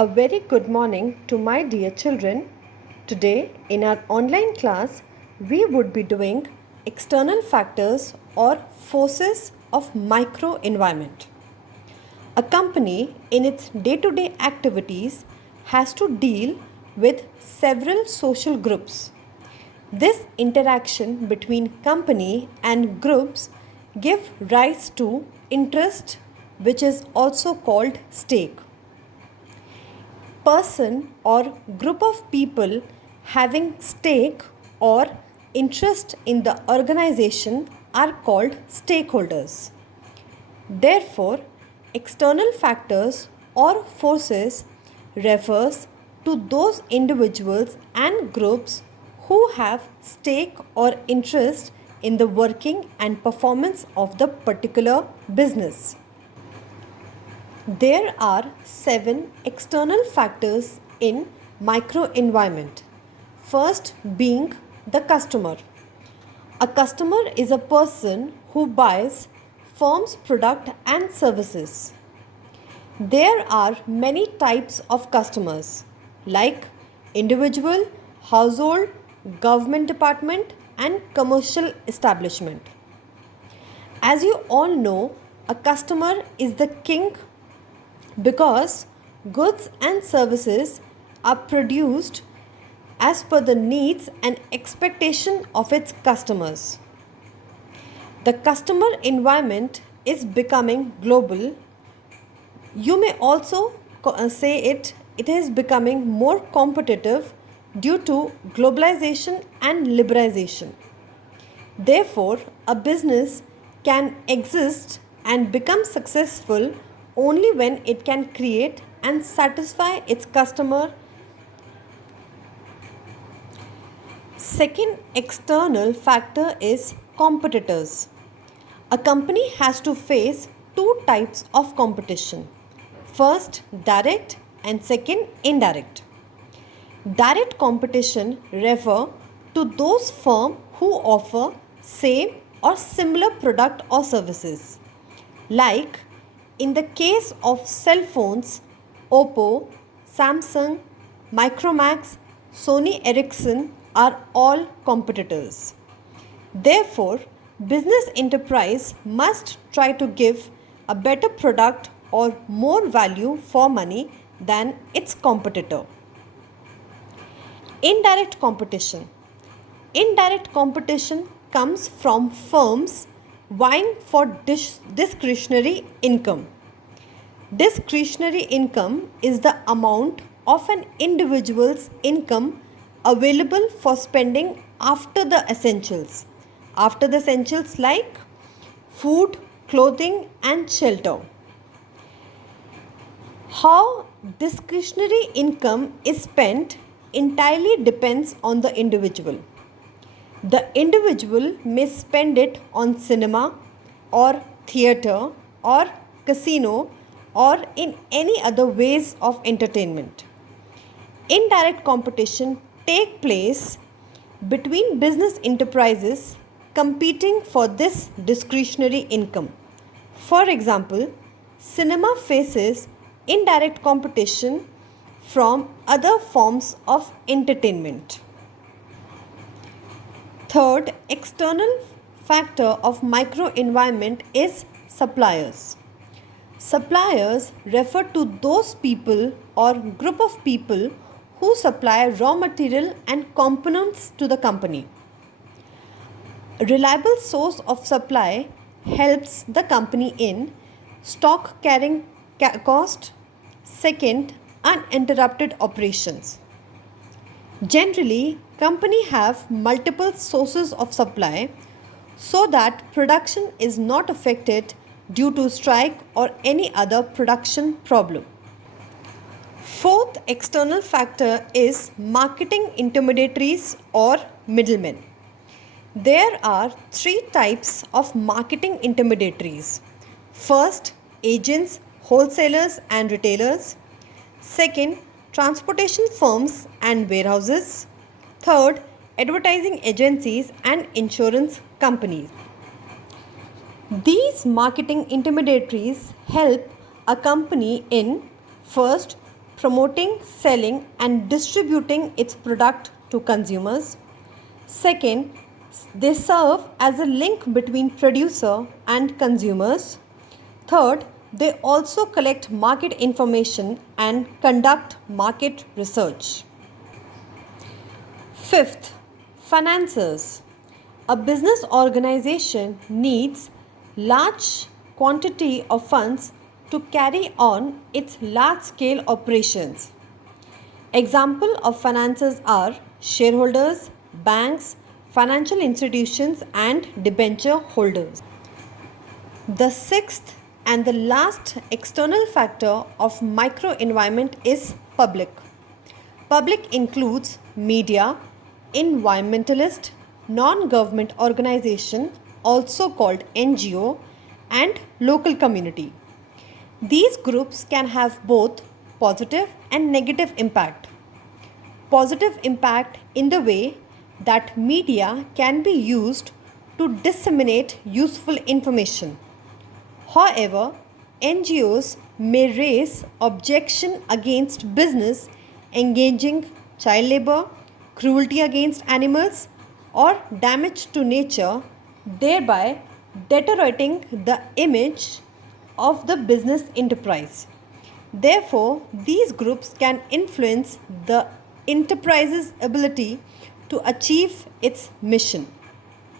A very good morning to my dear children. Today, in our online class, we would be doing external factors or forces of microenvironment. A company in its day-to-day activities has to deal with several social groups. This interaction between company and groups give rise to interest, which is also called stake. Person or group of people having stake or interest in the organization are called stakeholders. Therefore, external factors or forces refers to those individuals and groups who have stake or interest in the working and performance of the particular business. There are 7 external factors in microenvironment. First being the customer. A customer is a person who buys firm's product and services. There are many types of customers like individual, household, government department and commercial establishment. As you all know, a customer is the king because goods and services are produced as per the needs and expectation of its customers. The customer environment is becoming global. You may also say it is becoming more competitive due to globalization and liberalization. Therefore, a business can exist and become successful only when it can create and satisfy its customer. Second external factor is competitors. A company has to face two types of competition. First, direct and second, indirect. Direct competition refer to those firms who offer same or similar product or services. Like in the case of cell phones, Oppo, Samsung, Micromax, Sony Ericsson are all competitors. Therefore, business enterprise must try to give a better product or more value for money than its competitor. Indirect competition. Indirect competition comes from firms vying for discretionary income. Discretionary income is the amount of an individual's income available for spending after the essentials. After the essentials like food, clothing and shelter. How discretionary income is spent entirely depends on the individual. The individual may spend it on cinema or theatre or casino or in any other ways of entertainment. Indirect competition take place between business enterprises competing for this discretionary income. For example, cinema faces indirect competition from other forms of entertainment. Third external factor of microenvironment is suppliers. Suppliers refer to those people or group of people who supply raw material and components to the company. A reliable source of supply helps the company in stock carrying cost. Second, uninterrupted operations. Generally, companies have multiple sources of supply so that production is not affected due to strike or any other production problem. Fourth external factor is marketing intermediaries or middlemen. There are 3 types of marketing intermediaries. First, agents, wholesalers and retailers. Second, transportation firms and warehouses. Third, advertising agencies and insurance companies. These marketing intermediaries help a company in first, promoting, selling, and distributing its product to consumers. Second, they serve as a link between producer and consumers. Third, they also collect market information and conduct market research. Fifth, finances. A business organization needs large quantity of funds to carry on its large scale operations. Example of finances are shareholders, banks, financial institutions and debenture holders. The sixth and the last external factor of microenvironment is public. Public includes media, environmentalist, non-government organization, also called NGO, and local community. These groups can have both positive and negative impact. Positive impact in the way that media can be used to disseminate useful information. However, NGOs may raise objection against business engaging child labor, cruelty against animals, or damage to nature, thereby deteriorating the image of the business enterprise. Therefore, these groups can influence the enterprise's ability to achieve its mission.